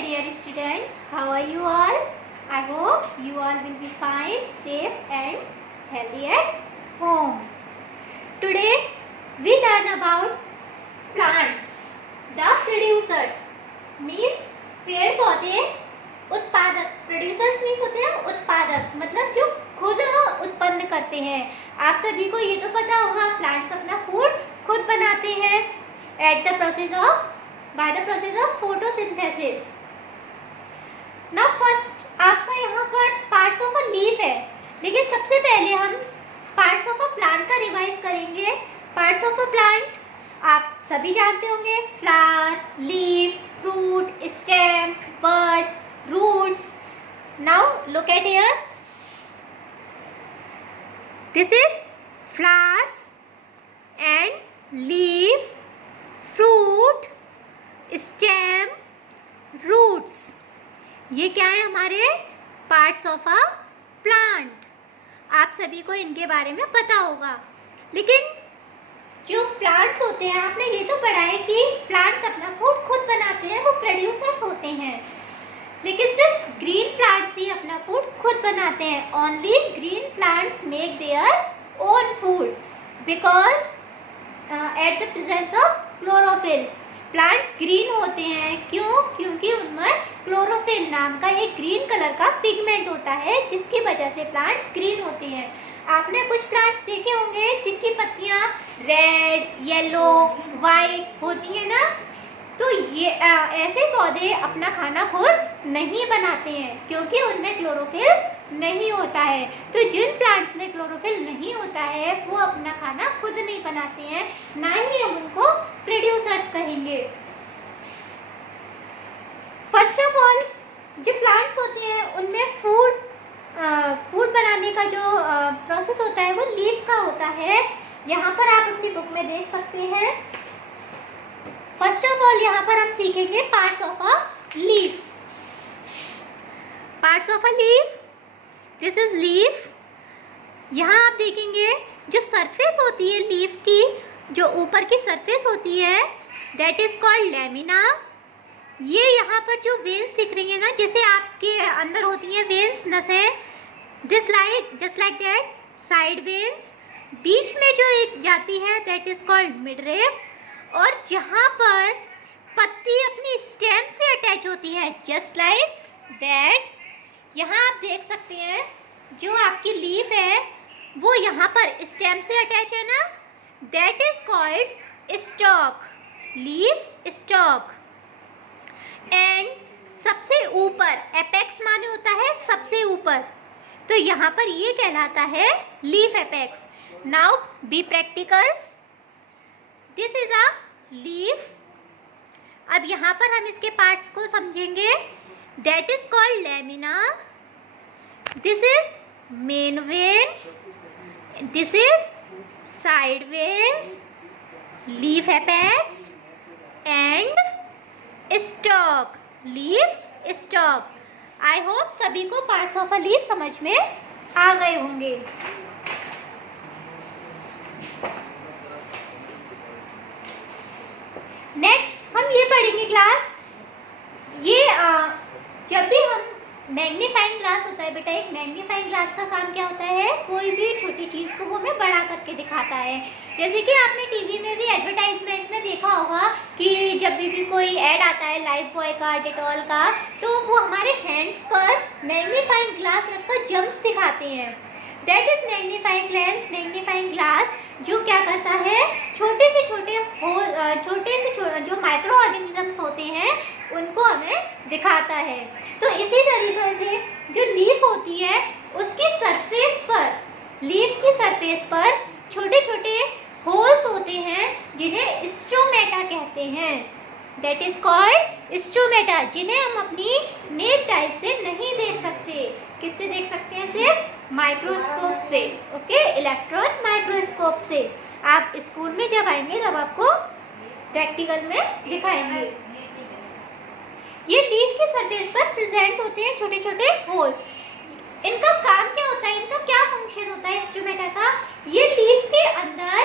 dear students, how are you all? I hope you all will be fine, safe and healthy at home. Today we learn about plants. The producers means पेड़ पौधे उत्पादक. Producers means होते हैं उत्पादक, मतलब जो खुद उत्पन्न करते हैं. आप सभी को ये तो पता होगा प्लांट्स अपना फूड खुद बनाते हैं by the process of photosynthesis. Now first आपका यहाँ पर पार्ट्स ऑफ अ लीफ है, लेकिन सबसे पहले हम पार्ट्स ऑफ अ प्लांट का रिवाइज करेंगे. पार्ट्स ऑफ अ प्लांट आप सभी जानते होंगे, flower, leaf, fruit, stem, birds, roots. Now look at here. This is flowers and leaf, fruit, stem, roots. ये क्या है हमारे parts of a plant. आप सभी को इनके बारे में पता होगा. लेकिन जो प्लांट्स होते हैं, आपने ये तो पढ़ा है कि प्लांट्स अपना फूड खुद बनाते हैं, वो प्रोड्यूसर्स होते हैं. लेकिन सिर्फ ग्रीन प्लांट्स ही अपना फूड खुद बनाते हैं. Only green plants make their own food because at the presence of chlorophyll. Plants green होते हैं क्यों? क्योंकि उनमें क्लोरोफिल नाम का एक ग्रीन कलर का पिगमेंट होता है, जिसकी वजह से प्लांट्स ग्रीन होते हैं. आपने कुछ प्लांट्स देखे होंगे जिनकी पत्तियां रेड, येलो, वाइट होती हैं ना. तो ये ऐसे पौधे अपना खाना खुद नहीं बनाते हैं क्योंकि उनमें क्लोरोफिल नहीं होता है. तो जिन प्लांट्स में क्लोरोफिल नहीं होता है वो अपना खाना खुद नहीं बनाते हैं, ना ही हम उनको प्रोड्यूसर्स कहेंगे. फर्स्ट ऑफ ऑल जो प्लांट्स होते हैं उनमें फूड बनाने का जो प्रोसेस होता है वो लीफ का होता है. यहाँ पर आप अपनी बुक में देख सकते हैं. फर्स्ट ऑफ ऑल यहाँ पर हम सीखेंगे parts of a leaf. Parts of a leaf, this is leaf. यहाँ आप देखेंगे जो सरफेस होती है लीफ की, जो ऊपर की सरफेस होती है, दैट इज कॉल्ड लैमिना. ये यहाँ पर जो वेन्स दिख रही है ना, जैसे आपके अंदर होती हैं वेन्स, नसें, just like that side veins. बीच में जो एक जाती है दैट इज कॉल्ड मिडरेफ. और जहाँ पर पत्ती अपनी स्टेम से अटैच होती है, जस्ट लाइक दैट, यहाँ आप देख सकते हैं जो आपकी लीफ है वो यहाँ पर स्टेम से अटैच है ना, that is called stock, leaf stock. And सबसे ऊपर, एपेक्स माने होता है सबसे ऊपर, तो यहाँ पर ये कहलाता है leaf apex. Now be practical. This is a leaf. अब यहाँ पर हम इसके पार्ट्स को समझेंगे. That is called lamina. This is main vein. This is side veins, leaf apex and stock, leaf stock. I hope सभी को पार्ट्स ऑफ अ लीफ समझ में आ गए होंगे. नेक्स्ट हम ये पढ़ेंगे क्लास, ये जब भी हम मैग्नीफाइंग ग्लास होता है बेटा, एक मैग्नीफाइंग ग्लास का काम क्या होता है, कोई भी छोटी चीज़ को वो हमें बड़ा करके दिखाता है. जैसे कि आपने टीवी में भी एडवर्टाइजमेंट में देखा होगा कि जब भी कोई ऐड आता है लाइफ बॉय का, डेटॉल का, तो वो हमारे हैंड्स पर मैग्नीफाइंग ग्लास रखकर जम्स दिखाते हैं. That is magnifying lens, magnifying glass, जो क्या करता है छोटे से जो माइक्रो ऑर्गेनिजम्स होते हैं उनको हमें दिखाता है. तो इसी तरीके से जो लीफ होती है उसकी सरफेस पर, लीफ की सरफेस पर छोटे छोटे होल्स होते हैं जिन्हें स्टोमेटा कहते हैं. दैट इज कॉल्ड स्टोमेटा, जिन्हें हम अपनी नेक्ड आई से नहीं देख सकते. किससे देख सकते हैं? सिर्फ माइक्रोस्कोप से. ओके, इलेक्ट्रॉन माइक्रोस्कोप से. आप स्कूल में जब आएंगे तब आपको प्रैक्टिकल में दिखाएंगे. ये लीफ के सरफेस पर प्रेजेंट होते हैं छोटे छोटे होल्स. इनका काम क्या होता है, इनका क्या फंक्शन होता है स्टोमेटा का? ये लीफ के अंदर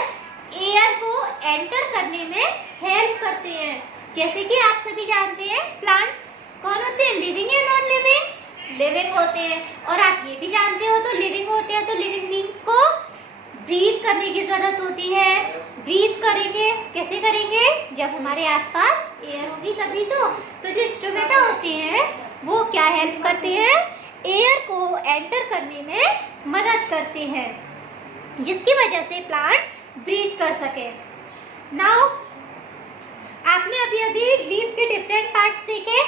एयर को एंटर करने में हेल्प करते हैं. जैसे कि आप सभी जानते हैं प्लांट्स कौन होते हैं? लिविंग या नॉन लिविंग? लिविंग होते हैं। और आप ये भी जानते हो, तो लिविंग होते हैं तो लिविंग बीइंग्स को ब्रीथ करने की जरूरत होती है। ब्रीथ करेंगे, कैसे करेंगे? जब हमारे आसपास एयर होगी तभी तो। जो स्टोमेटा होते हैं वो क्या हेल्प करते हैं? एयर को एंटर करने में मदद करते हैं, जिसकी वजह से प्लांट ब्रीथ कर सके। नाउ आपने अभी अभी लीफ के डिफरेंट पार्ट्स देखे,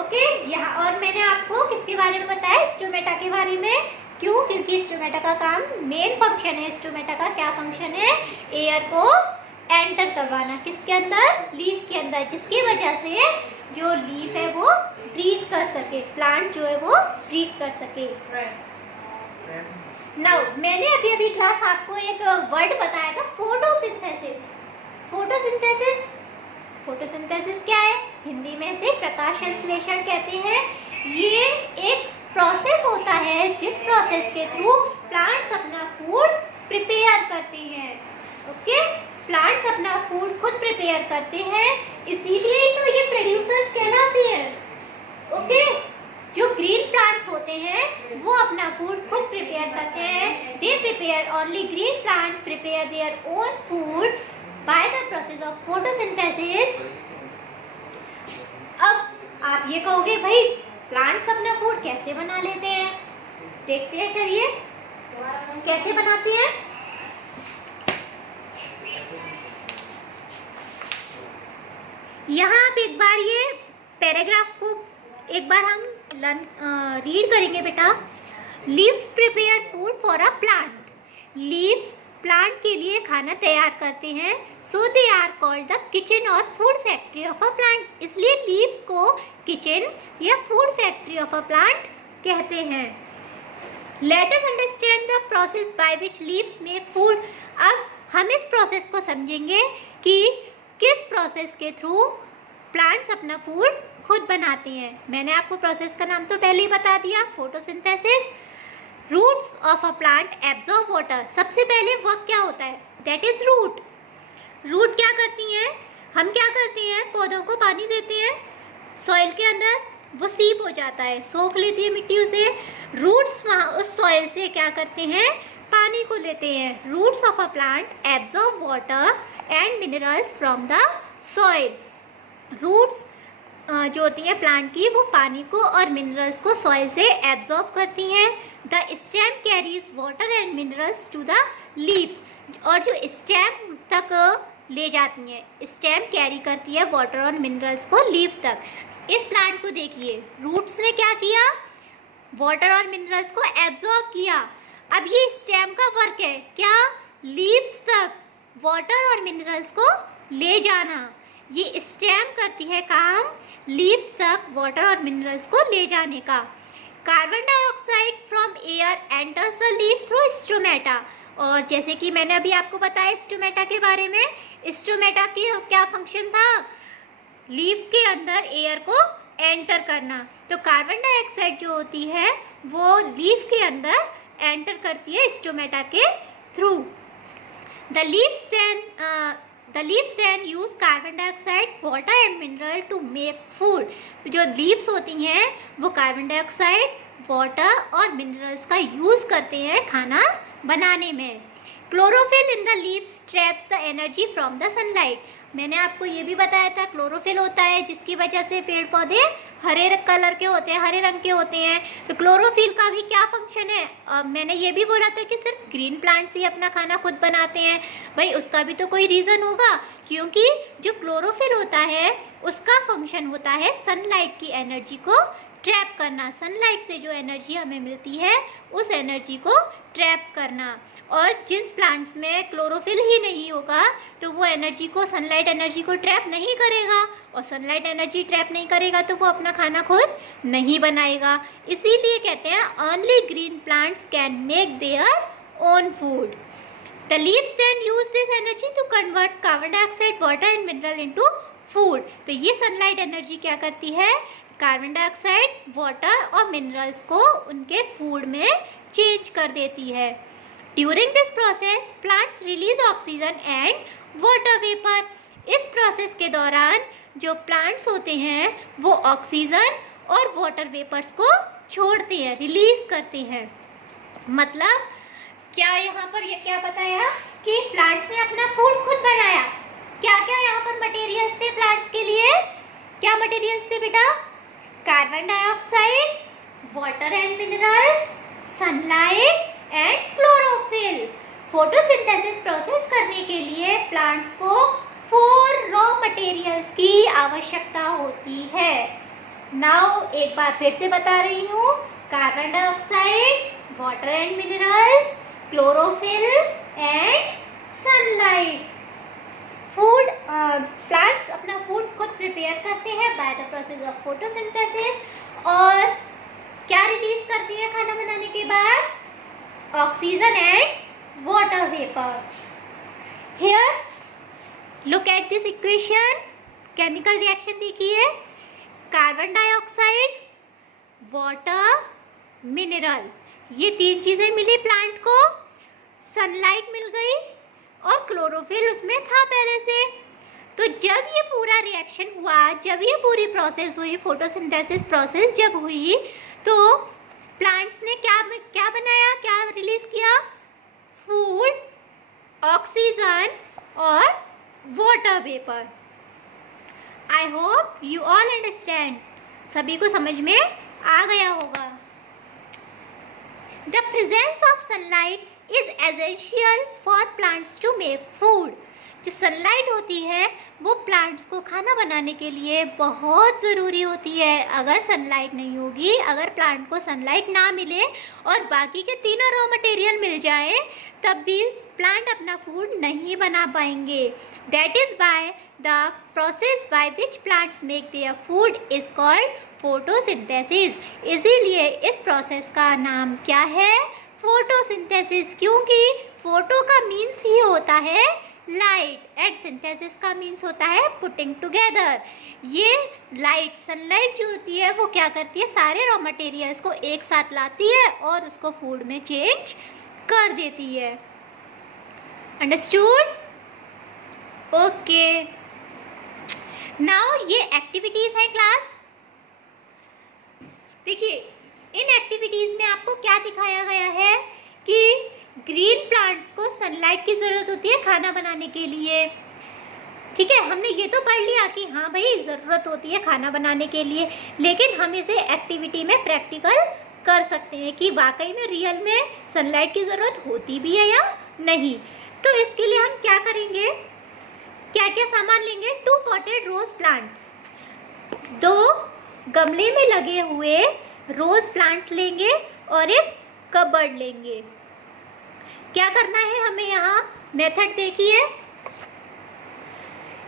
ओके। यहाँ और मैंने आपको किसके बारे में बताया? स्टोमेटा के बारे में। क्यों? क्योंकि स्टोमेटा का काम, मेन फंक्शन है स्टोमेटा का, क्या फंक्शन है? एयर को एंटर करवाना। किसके अंदर? लीफ के अंदर, जिसकी वजह से जो लीफ है वो ब्रीथ कर सके, प्लांट जो है वो ब्रीथ कर सके। नाउ मैंने अभी अभी क्लास आपको एक वर्ड बताया था, फोटोसिंथेसिस। फोटोसिंथेसिस, फोटोसिंथेसिस क्या है? हिंदी में इसे प्रकाश संश्लेषण कहते हैं। ये एक प्रोसेस होता है जिस प्रोसेस के थ्रू प्लांट्स अपना फूड प्रिपेयर करते हैं, ओके। प्लांट्स अपना फूड खुद प्रिपेयर करते हैं, इसीलिए तो ये प्रोड्यूसर्स कहलाते हैं, ओके। जो ग्रीन प्लांट्स होते हैं वो अपना फूड खुद प्रिपेयर करते हैं। They prepare, only green plants prepare their own food by the process of photosynthesis. अब आप ये कहोगे भाई प्लांट्स अपना फूड कैसे बना लेते हैं? देखते हैं, चलिए कैसे बनाते हैं। यहाँ आप एक बार ये पैराग्राफ को एक बार हम रीड करेंगे बेटा। Leaves prepare food for a plant. Leaves plant के लिए खाना तैयार करते हैं, so they are called the kitchen और food factory of a plant. इसलिए लीव्स को किचन या food factory of a plant कहते हैं। Let us understand the process by which leaves make food. अब हम इस प्रोसेस को समझेंगे कि किस प्रोसेस के थ्रू प्लांट्स अपना फूड खुद बनाते हैं। मैंने आपको प्रोसेस का नाम तो पहले ही बता दिया, photosynthesis. Roots of a plant absorb water. सबसे पहले वर्क क्या होता है? That is root. रूट क्या करती हैं? हम क्या करते हैं? पौधों को पानी देते हैं सॉइल के अंदर, वो सीप हो जाता है, सोख लेती है मिट्टी उसे। रूट्स वहाँ उस सॉइल से क्या करते हैं? पानी को लेते हैं। Roots of a plant absorb water and minerals from the soil. Roots जो होती हैं प्लांट की, वो पानी को और मिनरल्स को सॉइल से एब्जॉर्ब करती हैं। The stem carries water and minerals to the leaves. और जो स्टेम तक ले जाती हैं, स्टेम कैरी करती है वाटर और मिनरल्स को लीफ तक। इस प्लांट को देखिए, रूट्स ने क्या किया? वाटर और मिनरल्स को एब्जॉर्ब किया। अब ये स्टेम का वर्क है क्या? लीव्स तक वाटर और मिनरल्स को ले जाना। ये स्टेम करती है काम लीव्स तक वाटर और मिनरल्स को ले जाने का। Carbon dioxide from air enters the leaf through stomata. और जैसे कि मैंने अभी आपको बताया स्टोमेटा के बारे में, स्टोमेटा की क्या फंक्शन था? लीफ के अंदर एयर को एंटर करना। तो कार्बन डाइऑक्साइड जो होती है वो लीफ के अंदर एंटर करती है स्टोमेटा के through. The leaves then use carbon dioxide, water and mineral to make food. तो जो leaves होती हैं वो कार्बन डाइऑक्साइड, वाटर और मिनरल्स का यूज़ करते हैं खाना बनाने में। Chlorophyll in the leaves traps the energy from the sunlight. मैंने आपको ये भी बताया था क्लोरोफिल होता है जिसकी वजह से पेड़ पौधे हरे कलर के होते हैं, हरे रंग के होते हैं। तो क्लोरोफिल का भी क्या फंक्शन है? मैंने ये भी बोला था कि सिर्फ ग्रीन प्लांट्स ही अपना खाना खुद बनाते हैं। भाई उसका भी तो कोई रीज़न होगा, क्योंकि जो क्लोरोफिल होता है उसका फंक्शन होता है सनलाइट की एनर्जी को ट्रैप करना। सनलाइट से जो एनर्जी हमें मिलती है उस एनर्जी को ट्रैप करना। और जिस प्लांट्स में क्लोरोफिल ही नहीं होगा तो वो एनर्जी को, सनलाइट एनर्जी को ट्रैप नहीं करेगा, और सनलाइट एनर्जी ट्रैप नहीं करेगा तो वो अपना खाना खुद नहीं बनाएगा। इसीलिए कहते हैं only green plants can make their own food. The leaves then use this energy to convert carbon dioxide, water and mineral into food. तो ये सनलाइट एनर्जी क्या करती है? कार्बन डाइऑक्साइड, वाटर और मिनरल्स को उनके फूड में चेंज कर देती है। During this process plants release oxygen and water vapour. इस प्रोसेस के दौरान जो प्लांट्स होते हैं वो ऑक्सीजन और वाटर वेपर्स को छोड़ते हैं, रिलीज करते हैं। मतलब क्या यहाँ पर ये क्या बताया कि प्लांट्स ने अपना फूड खुद बनाया। क्या क्या यहाँ पर मटेरियल्स थे प्लांट्स के लिए? क्या मटेरियल्स थे बेटा? Carbon dioxide, water and minerals, sunlight and chlorophyll. Photosynthesis process करने के लिए प्लांट्स को 4 रॉ मटेरियल्स की आवश्यकता होती है। नाउ एक बार फिर से बता रही हूँ, carbon dioxide, water and minerals, chlorophyll and sunlight. Food plants अपना फूड खुद प्रिपेयर करते हैं by the process of photosynthesis. और क्या रिलीज करती है खाना बनाने के बाद? Oxygen and water vapour. Here look at this equation, chemical reaction देखिए। कार्बन डाइऑक्साइड, वाटर, मिनरल, ये 3 चीजें मिली प्लांट को। सनलाइट मिल गई और क्लोरोफिल उसमें था पहले से। तो जब ये पूरा रिएक्शन हुआ, जब ये पूरी प्रोसेस हुई, फोटोसिंथेसिस प्रोसेस जब हुई, तो प्लांट्स ने क्या बनाया, क्या रिलीज किया? फूड, ऑक्सीजन और water vapour. I hope you all understand. सभी को समझ में आ गया होगा। The presence of sunlight is essential for plants to make food. जो सनलाइट होती है वो प्लांट्स को खाना बनाने के लिए बहुत ज़रूरी होती है। अगर सनलाइट नहीं होगी, अगर प्लांट को सनलाइट ना मिले और बाकी के तीनों रॉ मटेरियल मिल जाएं, तब भी प्लांट अपना फूड नहीं बना पाएंगे। That is by the process by which plants make their food is called photosynthesis. इसीलिए इस प्रोसेस का नाम क्या है? फोटोसिंथेसिस। क्योंकि फोटो का मीन्स ही होता है लाइट एंड सिंथेसिस का मीन्स होता है पुटिंग टुगेदर। ये लाइट, सनलाइट जो होती है वो क्या करती है? सारे रॉ मटेरियल्स को एक साथ लाती है और उसको फूड में चेंज कर देती है। अंडरस्टूड? ओके, नाउ ये एक्टिविटीज है क्लास। देखिए इन एक्टिविटीज में आपको क्या दिखाया गया है कि ग्रीन प्लांट्स को सनलाइट की ज़रूरत होती है खाना बनाने के लिए। ठीक है, हमने ये तो पढ़ लिया कि हाँ भाई ज़रूरत होती है खाना बनाने के लिए, लेकिन हम इसे एक्टिविटी में प्रैक्टिकल कर सकते हैं कि वाकई में रियल में सनलाइट की ज़रूरत होती भी है या नहीं। तो इसके लिए हम क्या करेंगे, क्या क्या सामान लेंगे? 2 पॉटेड रोज प्लांट, 2 गमले में लगे हुए रोज प्लांट्स लेंगे और एक कबर्ड लेंगे। क्या करना है हमें? यहाँ मेथड देखिए।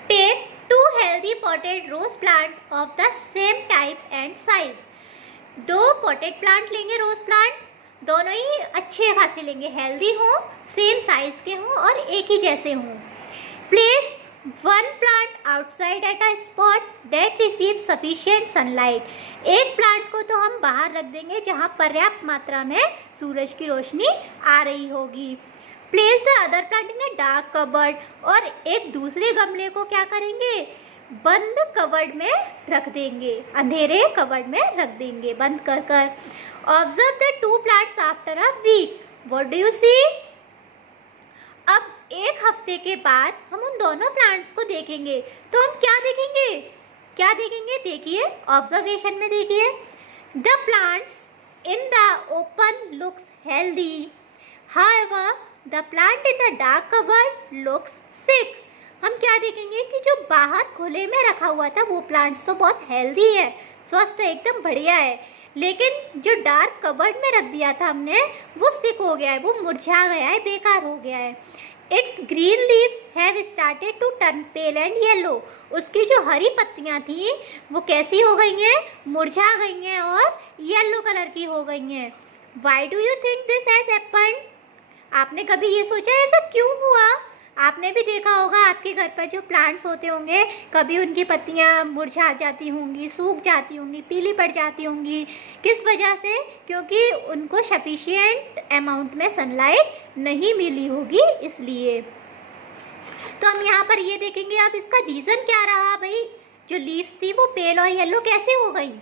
Take 2 healthy potted rose plant of the same type and size. 2 potted plant लेंगे, रोज प्लांट, दोनों ही अच्छे खासे लेंगे, हेल्दी हों, सेम साइज के हों और एक ही जैसे हों। Place 1 plant outside at a spot that receive sufficient sunlight. एक प्लांट को तो हम बाहर रख देंगे जहाँ पर्याप्त मात्रा में सूरज की रोशनी आ रही होगी। Place the other plant in a dark cupboard, और एक दूसरे गमले को क्या करेंगे? बंद कबर्ड में रख देंगे, अंधेरे कबर्ड में रख देंगे बंद कर कर। Observe the 2 plants after a week. What do you see? अब एक हफ्ते के बाद हम उन दोनों प्लांट्स को देखेंगे, तो हम क्या देखेंगे? क्या देखेंगे? देखिए ऑब्जर्वेशन में देखिए। The plants in the open looks healthy, however the plant in the dark cupboard looks sick. हम क्या देखेंगे कि जो बाहर खुले में रखा हुआ था वो प्लांट्स तो बहुत हेल्दी है, स्वस्थ है, एकदम बढ़िया है, लेकिन जो डार्क कबर्ड में रख दिया था हमने वो सिक हो गया है, वो मुरझा गया है, बेकार हो गया है। Its green leaves have started to turn pale and yellow. उसकी जो हरी पत्तियां थी वो कैसी हो गई हैं? मुरझा गई हैं और येलो कलर की हो गई हैं। Why do you think this has happened? आपने कभी ये सोचा ऐसा क्यों हुआ? आपने भी देखा होगा आपके घर पर जो प्लांट्स होते होंगे, कभी उनकी पत्तियां मुरझा जाती होंगी, सूख जाती होंगी, पीली पड़ जाती होंगी। किस वजह से? क्योंकि उनको सफिशिएंट अमाउंट में सनलाइट नहीं मिली होगी, इसलिए। तो हम यहाँ पर ये देखेंगे अब इसका रीज़न क्या रहा भाई? जो लीव्स थी वो पेल और येलो कैसे हो गई?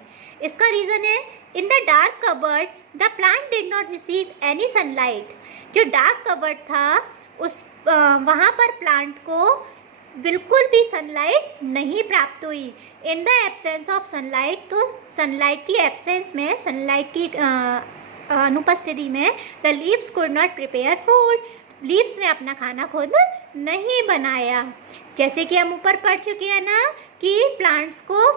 इसका रीज़न है इन the dark cupboard the plant did not receive any sunlight. जो डार्क कबर्ड था उस वहाँ पर प्लांट को बिल्कुल भी सनलाइट नहीं प्राप्त हुई। In the absence of sunlight, तो सनलाइट की एब्सेंस में, सनलाइट की अनुपस्थिति में the leaves could not prepare food, leaves ने अपना खाना खुद नहीं बनाया। जैसे कि हम ऊपर पढ़ चुके हैं ना कि प्लांट्स को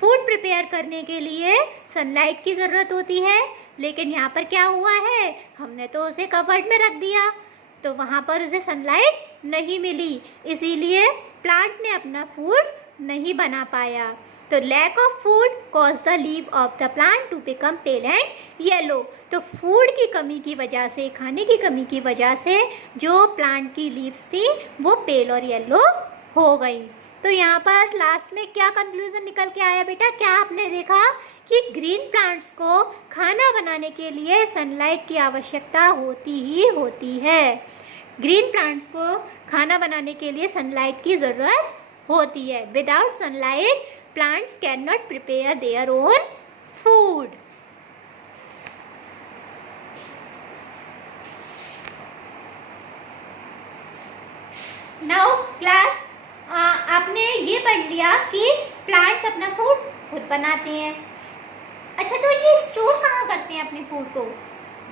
फूड प्रिपेयर करने के लिए सनलाइट की ज़रूरत होती है, लेकिन यहाँ पर क्या हुआ है, हमने तो उसे कबर्ड में रख दिया तो वहाँ पर उसे सनलाइट नहीं मिली, इसीलिए प्लांट ने अपना फूड नहीं बना पाया। तो lack of food cause the leave of the plant to become pale and yellow. तो फूड की कमी की वजह से, खाने की कमी की वजह से जो प्लांट की लीव्स थी वो पेल और येलो हो गई। तो यहाँ पर लास्ट में क्या कंक्लूजन निकल के आया बेटा? क्या आपने देखा कि ग्रीन प्लांट्स को खाना बनाने के लिए सनलाइट की आवश्यकता होती ही होती है। ग्रीन प्लांट्स को खाना बनाने के लिए सनलाइट की ज़रूरत होती है। Without sunlight plants can not prepare their own food. Now class, आपने ये पढ़ लिया कि प्लांट्स अपना फूड खुद बनाते हैं। अच्छा, तो ये स्टोर कहाँ करते हैं अपने फूड को?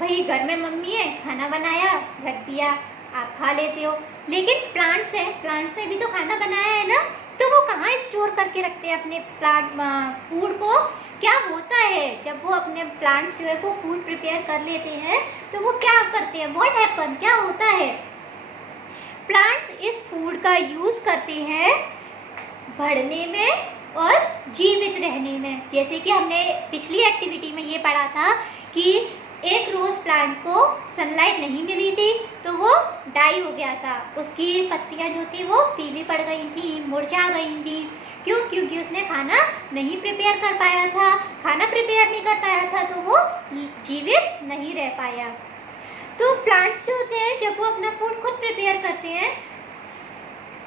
भाई घर में मम्मी है, खाना बनाया, रख दिया, आप खा लेते हो। लेकिन प्लांट्स हैं, प्लांट्स ने भी तो खाना बनाया है ना, तो वो कहाँ स्टोर करके रखते हैं अपने प्लांट फूड को? क्या होता है जब वो अपने प्लांट्स जो है वो फूड प्रिपेयर कर लेते हैं तो वो क्या करते हैं? व्हाट हैपन, क्या होता है? प्लांट्स इस फूड का यूज़ करते हैं बढ़ने में और जीवित रहने में। जैसे कि हमने पिछली एक्टिविटी में ये पढ़ा था कि एक रोज़ प्लांट को सनलाइट नहीं मिली थी तो वो डाई हो गया था, उसकी पत्तियां जो थी वो पीली पड़ गई थी, मुरझा गई थी। क्यों? क्योंकि उसने खाना नहीं प्रिपेयर कर पाया था। खाना प्रिपेयर नहीं कर पाया था तो वो जीवित नहीं रह पाया। तो प्लांट्स जो होते हैं जब वो अपना फूड खुद प्रिपेयर करते हैं,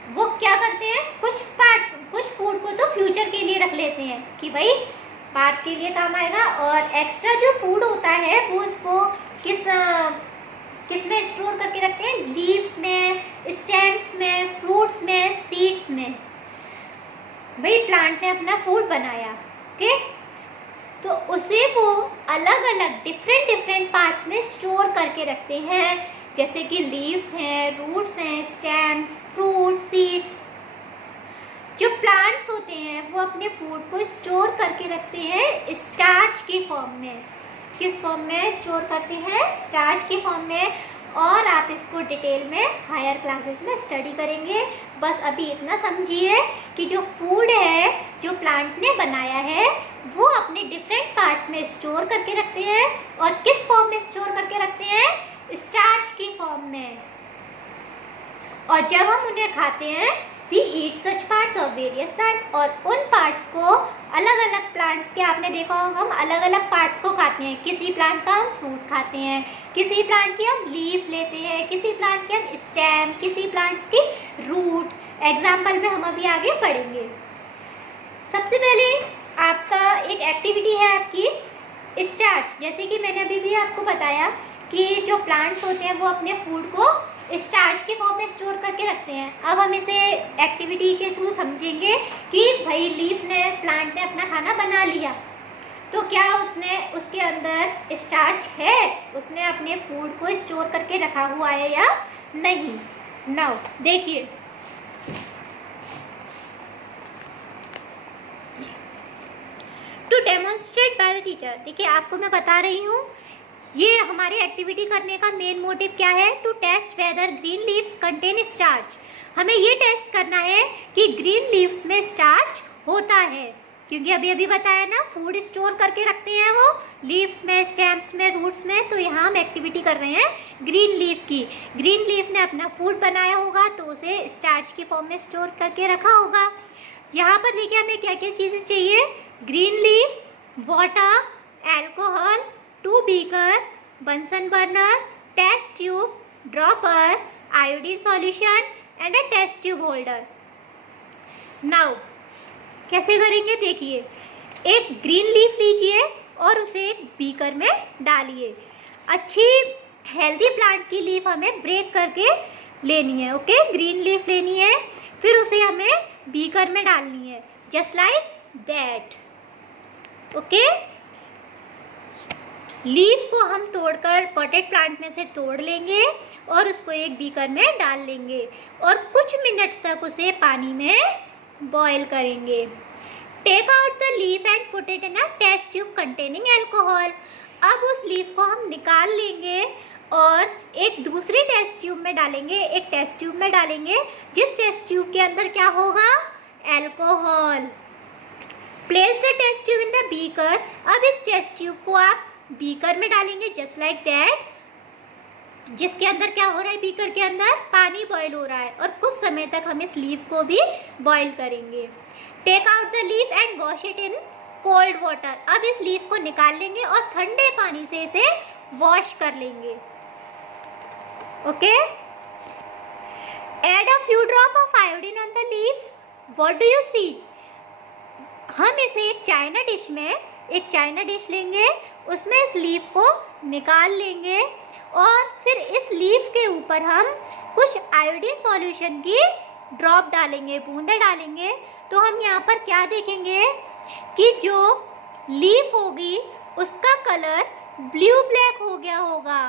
वो क्या करते हैं, कुछ फूड को तो फ्यूचर के लिए रख लेते हैं कि भाई बाद के लिए काम आएगा, और एक्स्ट्रा जो फूड होता है वो उसको किस में स्टोर करके रखते हैं? लीव्स में, स्टेम्स में, फ्रूट्स में, सीड्स में। भाई प्लांट ने अपना फूड बनाया, ओके, तो उसे वो अलग अलग डिफरेंट पार्ट्स में स्टोर करके रखते हैं, जैसे कि लीव्स हैं, रूट्स हैं, स्टेम्स, फ्रूट, सीड्स। जो प्लांट्स होते हैं वो अपने फूड को स्टोर करके रखते हैं स्टार्च की फॉर्म में। किस फॉर्म में स्टोर करते हैं? स्टार्च की फॉर्म में। और आप इसको डिटेल में हायर क्लासेस में स्टडी करेंगे। बस अभी इतना समझिए कि जो फूड है जो प्लांट ने बनाया है वो अपने डिफरेंट पार्ट्स में स्टोर करके रखते हैं। और किस फॉर्म में स्टोर करके रखते हैं? स्टार्च की फॉर्म में। और जब हम उन्हें खाते हैं we eat such parts of various plant, और उन पार्ट्स को अलग अलग प्लांट्स के, आपने देखा होगा हम अलग अलग पार्ट्स को खाते हैं। किसी प्लांट का हम फ्रूट खाते हैं, किसी प्लांट की हम लीफ लेते हैं, किसी प्लांट की हम स्टेम, किसी प्लांट्स की रूट। एग्जाम्पल में हम अभी आगे पढ़ेंगे। सबसे पहले आपका एक एक्टिविटी है आपकी स्टार्च। जैसे कि मैंने अभी भी आपको बताया कि जो प्लांट्स होते हैं वो अपने फूड को स्टार्च की फॉर्म में स्टोर करके रखते हैं। अब हम इसे एक्टिविटी के थ्रू समझेंगे कि भाई प्लांट ने अपना खाना बना लिया तो क्या उसके अंदर स्टार्च है, उसने अपने फूड को स्टोर करके रखा हुआ है या नहीं। नाउ देखिए, to demonstrate by the teacher. देखिए आपको मैं बता रही हूँ, ये हमारी एक्टिविटी करने का मेन मोटिव क्या है? To test whether green leaves contain starch. हमें ये टेस्ट करना है कि ग्रीन लीव्स में स्टार्च होता है, क्योंकि अभी बताया ना फूड स्टोर करके रखते हैं वो लीव्स में, स्टेम्स में, रूट्स में। तो यहाँ हम एक्टिविटी कर रहे हैं ग्रीन लीफ की। ग्रीन लीफ ने अपना फूड बनाया होगा तो उसे स्टार्च की फॉर्म में स्टोर करके रखा होगा। यहाँ पर देखिए हमें क्या क्या चीज़ें चाहिए? Green leaf, water, alcohol, 2 beaker, Bunsen burner, test tube, dropper, iodine solution and a test tube holder. Now कैसे करेंगे देखिए, एक ग्रीन लीफ लीजिए और उसे एक बीकर में डालिए। अच्छी हेल्दी प्लांट की लीफ हमें ब्रेक करके लेनी है। ओके, ग्रीन लीफ लेनी है, फिर उसे हमें बीकर में डालनी है, just like that. Okay, leaf को हम तोड़कर पॉटेड प्लांट में से तोड़ लेंगे और उसको एक बीकर में डाल लेंगे और कुछ मिनट तक उसे पानी में बॉईल करेंगे। Take out the leaf and put it in a test tube containing alcohol. अब उस लीफ को हम निकाल लेंगे और एक दूसरी टेस्ट ट्यूब में डालेंगे, एक टेस्ट ट्यूब में डालेंगे जिस टेस्ट ट्यूब के अंदर क्या होगा, alcohol. Place the test tube in the beaker. अब इस टेस्ट ट्यूब को आप बीकर में डालेंगे, जस्ट लाइक दैट, जिसके अंदर क्या हो रहा है, बीकर के अंदर पानी बॉईल हो रहा है और कुछ समय तक हम इस लीफ को भी बॉईल करेंगे। Take out the leaf and wash it in cold water. अब इस लीफ को निकाल लेंगे और ठंडे पानी से इसे वॉश कर लेंगे। Okay, add a few drop of iodine on the leaf. What do you see? हम इसे एक चाइना डिश लेंगे, उसमें इस लीफ को निकाल लेंगे और फिर इस लीफ के ऊपर हम कुछ आयोडीन सॉल्यूशन की ड्रॉप डालेंगे, बूंदे डालेंगे। तो हम यहाँ पर क्या देखेंगे कि जो लीफ होगी उसका कलर ब्लू ब्लैक हो गया होगा।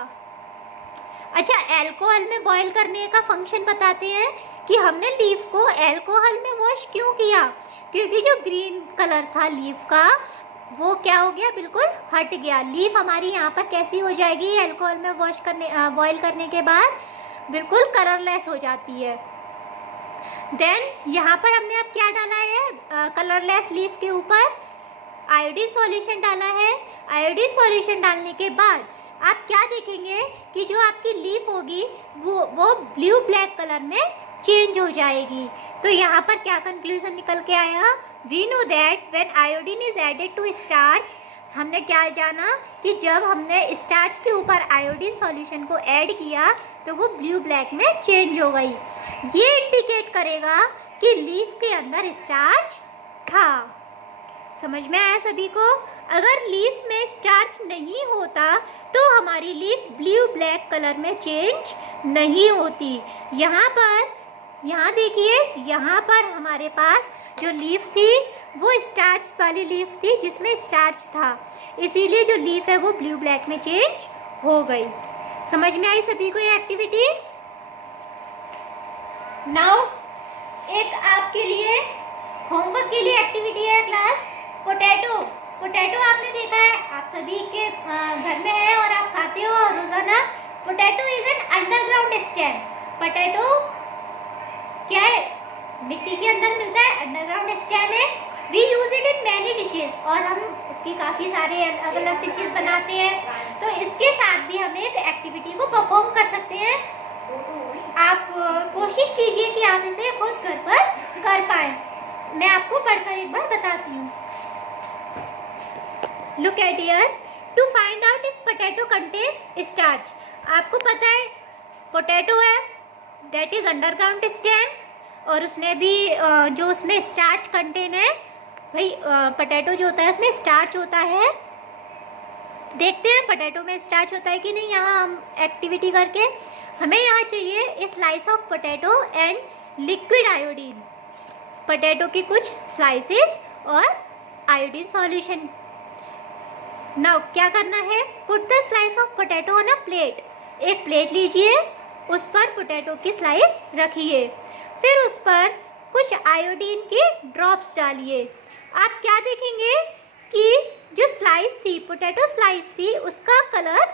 अच्छा, अल्कोहल में बॉईल करने का फंक्शन बताते हैं कि हमने लीफ को अल्कोहल में वॉश क्यों किया, क्योंकि जो ग्रीन कलर था लीफ का वो क्या हो गया, बिल्कुल हट गया। लीफ हमारी यहाँ पर कैसी हो जाएगी, अल्कोहल में बॉईल करने के बाद बिल्कुल कलरलेस हो जाती है। देन यहाँ पर हमने अब क्या डाला है, कलरलेस लीफ के ऊपर आयोडीन सॉल्यूशन डाला है। आयोडीन सॉल्यूशन डालने के बाद आप क्या देखेंगे कि जो आपकी लीफ होगी वो ब्लू ब्लैक कलर में चेंज हो जाएगी। तो यहाँ पर क्या कंक्लूजन निकल के आया, we know that when iodine is added to starch. हमने क्या जाना कि जब हमने स्टार्च के ऊपर आयोडीन सॉल्यूशन को ऐड किया तो वो ब्लू ब्लैक में चेंज हो गई। ये इंडिकेट करेगा कि लीफ के अंदर स्टार्च था। समझ में आया सभी को? अगर लीफ में स्टार्च नहीं होता तो हमारी लीफ ब्लू ब्लैक कलर में चेंज नहीं होती। यहाँ देखिए, यहाँ पर हमारे पास जो लीफ थी वो स्टार्च वाली लीफ थी जिसमें स्टार्च था, इसीलिए जो लीफ है वो ब्लू ब्लैक में चेंज हो गई। समझ में आई सभी को ये एक्टिविटी? नाउ एक आपके लिए होमवर्क के लिए एक्टिविटी है क्लास पोटैटो। पोटैटो आपने देखा है, आप सभी के घर में है और आप खाते हो रोजाना। Potato is an underground stem. Potato क्या है, मिट्टी के अंदर मिलता है, अंडरग्राउंड स्टेम है। We use it in many dishes और हम उसकी काफ़ी सारे अलग अलग डिशेज बनाते हैं। तो इसके साथ भी हम एक एक्टिविटी को परफॉर्म कर सकते हैं। आप कोशिश कीजिए कि आप इसे खुद घर पर कर पाएं। मैं आपको पढ़कर एक बार बताती हूँ। Look at here to find out if potato contains starch. आपको पता है पोटैटो है that is underground stem और उसने भी जो उसमें स्टार्च कंटेन है, भाई पोटैटो जो होता है उसमें स्टार्च होता है। देखते हैं पोटैटो में स्टार्च होता है कि नहीं। यहाँ हम एक्टिविटी करके हमें यहाँ चाहिए slice of potato and liquid iodine. Potato की कुछ स्लाइसेस और आयोडीन सॉल्यूशन। नाउ क्या करना है, put the slice of potato on a plate. एक प्लेट लीजिए, उस पर पोटैटो की स्लाइस रखिए, फिर उस पर कुछ आयोडीन की ड्रॉप्स डालिए। आप क्या देखेंगे कि जो स्लाइस थी, पोटैटो स्लाइस थी, उसका कलर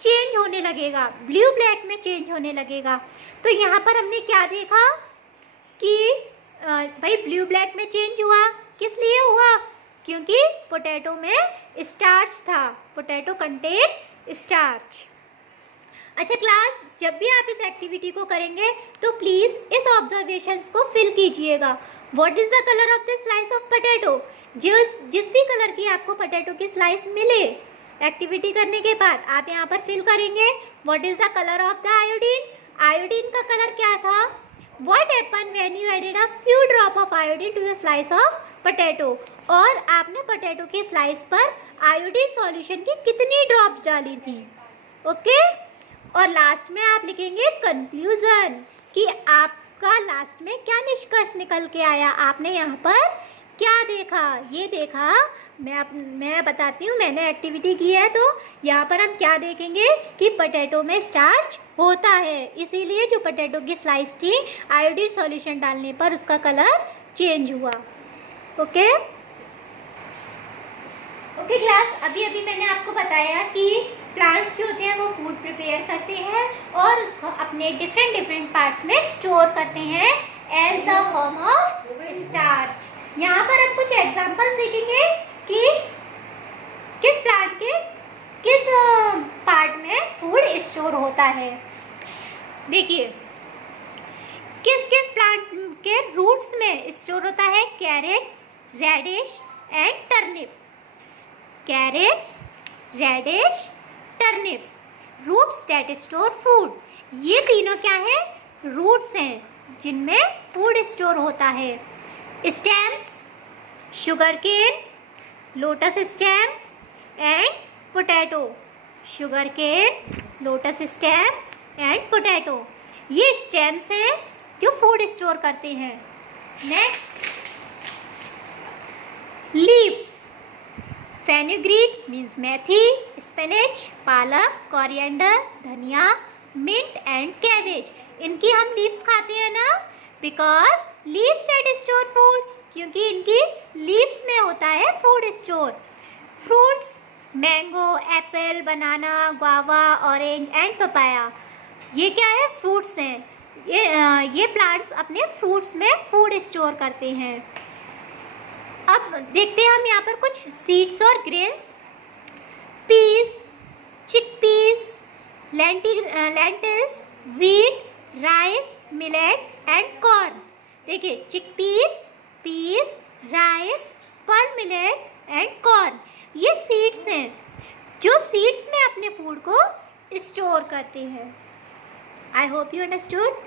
चेंज होने लगेगा, ब्लू ब्लैक में चेंज होने लगेगा। तो यहाँ पर हमने क्या देखा कि भाई ब्लू ब्लैक में चेंज हुआ, किस लिए हुआ, क्योंकि पोटैटो में स्टार्च था। Potato contain starch. अच्छा क्लास, जब भी आप इस एक्टिविटी को करेंगे तो प्लीज़ इस ऑब्जर्वेशंस को फिल कीजिएगा। What is the colour of the slice of potato? जिस भी कलर की आपको पोटैटो की स्लाइस मिले एक्टिविटी करने के बाद आप यहाँ पर फिल करेंगे। What is the colour of the iodine? Iodine का कलर क्या था? What happened when you added a few drop of iodine to the slice of potato? और आपने पोटैटो के स्लाइस पर आयोडीन सॉल्यूशन की कितनी ड्रॉप्स डाली थी? ओके और लास्ट में आप लिखेंगे कंक्लूजन कि आपका लास्ट में क्या निष्कर्ष निकल के आया, आपने यहाँ पर क्या देखा। ये देखा मैं बताती हूँ, मैंने एक्टिविटी की है। तो यहाँ पर हम क्या देखेंगे कि पोटैटो में स्टार्च होता है, इसीलिए जो पोटैटो की स्लाइस थी आयोडीन सॉल्यूशन डालने पर उसका कलर चेंज हुआ। ओके ओके क्लास, अभी मैंने आपको बताया कि प्लांट्स जो होते हैं वो फूड प्रिपेयर करते हैं और उसको अपने डिफरेंट पार्ट्स में स्टोर करते हैं as the form of starch. यहाँ पर हम कुछ एग्जांपल सीखेंगे कि किस प्लांट के किस पार्ट में फूड स्टोर होता है। देखिए किस किस प्लांट के रूट्स में स्टोर होता है, carrot, radish and turnip. Carrot, radish, turnip, roots that store food. ये तीनों क्या है, रूट्स हैं जिनमें फूड स्टोर होता है। Stems, sugar cane, lotus stem and potato. Sugar cane, lotus stem and potato, ये स्टेम्स हैं जो फूड स्टोर करते हैं। Next leaves, fenugreek means methi, spinach, palak, coriander, dhania, mint and cabbage. इनकी हम लीव्स खाते हैं ना, because leaves that store food, क्योंकि इनकी लीव्स में होता है food store. Fruits, mango, apple, banana, guava, orange and papaya, ये क्या है, फ्रूट्स हैं। ये प्लांट्स अपने फ्रूट्स में फूड स्टोर करते हैं। अब देखते हैं हम यहाँ पर कुछ सीड्स और grains. Peas, chickpeas, lentils, wheat, rice, millet and corn. देखिए chickpeas, peas, rice, pulp, millet and corn, ये सीड्स हैं जो सीड्स में अपने फूड को स्टोर करते हैं। आई hope you understood.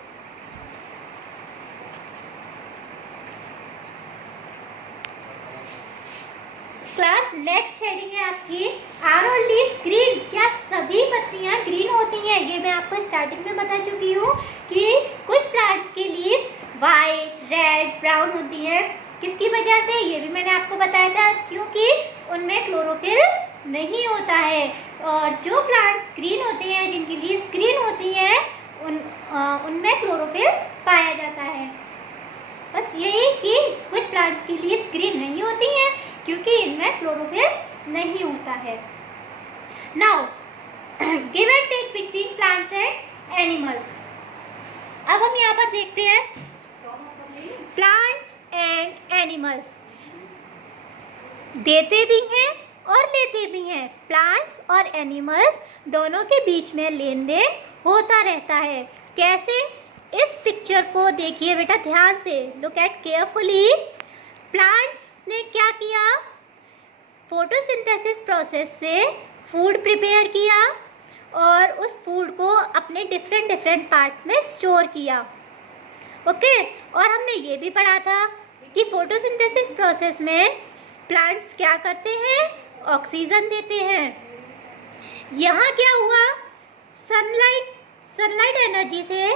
Class next heading है आपकी, आर ऑल लीव्स ग्रीन, क्या सभी पत्तियां ग्रीन होती हैं? ये मैं आपको स्टार्टिंग में बता चुकी हूँ कि कुछ प्लांट्स की लीव्स वाइट, रेड, ब्राउन होती है। किसकी वजह से? ये भी मैंने आपको बताया था, क्योंकि उनमें क्लोरोफिल नहीं होता है। और जो प्लांट्स ग्रीन होते हैं, जिनकी लीव्स ग्रीन होती हैं, उनमें क्लोरोफिल पाया जाता है। बस यही कि कुछ प्लांट्स की लीव्स ग्रीन नहीं होती हैं क्योंकि इनमें क्लोरोफिल नहीं होता है। Now give and take between plants and animals. अब हम यहाँ पर देखते हैं प्लांट्स एंड एनिमल्स, देते भी हैं और लेते भी हैं। प्लांट्स और एनिमल्स दोनों के बीच में लेन देन होता रहता है। कैसे? इस पिक्चर को देखिए बेटा ध्यान से, लुक एट केयरफुली। प्लांट्स ने क्या किया? फोटोसिंथेसिस प्रोसेस से फूड प्रिपेयर किया और उस फूड को अपने डिफरेंट पार्ट में स्टोर किया। ओके और हमने ये भी पढ़ा था कि फोटोसिंथेसिस प्रोसेस में प्लांट्स क्या करते हैं? ऑक्सीजन देते हैं। यहाँ क्या हुआ? सनलाइट एनर्जी से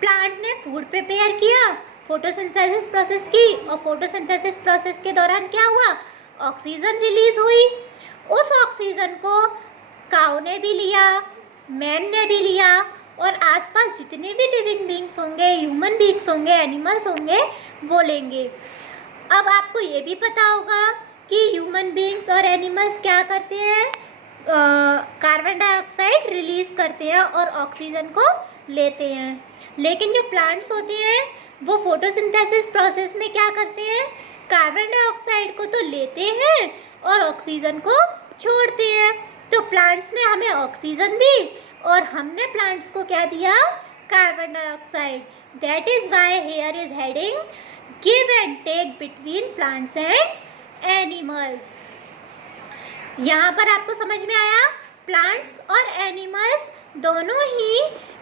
प्लांट ने फूड प्रिपेयर किया, फोटोसिंथेसिस प्रोसेस की, और फोटोसिंथेसिस प्रोसेस के दौरान क्या हुआ? ऑक्सीजन रिलीज हुई। उस ऑक्सीजन को काऊ ने भी लिया, मैन ने भी लिया, और आसपास जितने भी लिविंग बींग्स होंगे, ह्यूमन बींग्स होंगे, एनिमल्स होंगे, वो लेंगे। अब आपको ये भी पता होगा कि ह्यूमन बींग्स और एनिमल्स क्या करते हैं? कार्बन डाइऑक्साइड रिलीज करते हैं और ऑक्सीजन को लेते हैं। लेकिन जो प्लांट्स होते हैं वो फोटोसिंथेसिस प्रोसेस में क्या करते हैं? कार्बन डाइऑक्साइड को तो लेते हैं और ऑक्सीजन को छोड़ते हैं। तो प्लांट्स ने हमें ऑक्सीजन दी और हमने प्लांट्स को क्या दिया? Carbon dioxide. That is why here is heading give and take between plants and animals. यहाँ पर आपको समझ में आया? प्लांट्स और एनिमल्स दोनों ही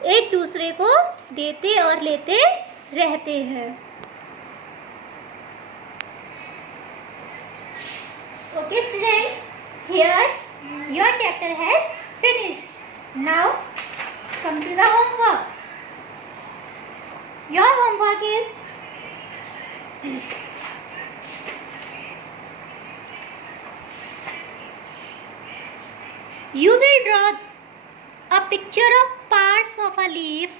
एक दूसरे को देते और लेते रहते हैं। Okay students, here your chapter has finished. Now come to the homework. Your homework is you will draw a picture of parts of a leaf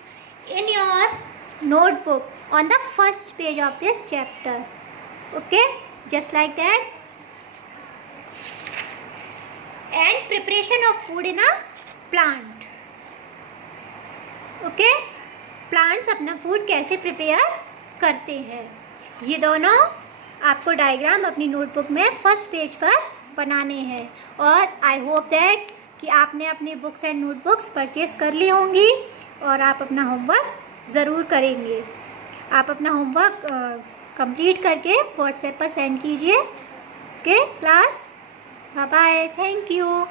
in your notebook on the first page of this chapter. Okay, just like that. And preparation of food in a plant. Okay, plants अपना food कैसे prepare करते हैं, ये दोनों आपको diagram अपनी notebook में first page पर बनाने हैं। और आई होप दैट कि आपने अपनी बुक्स एंड नोटबुक्स परचेज कर ली होंगी और आप अपना होमवर्क ज़रूर करेंगे। आप अपना होमवर्क कंप्लीट करके व्हाट्सएप पर सेंड कीजिए। Okay class, bye bye, thank you.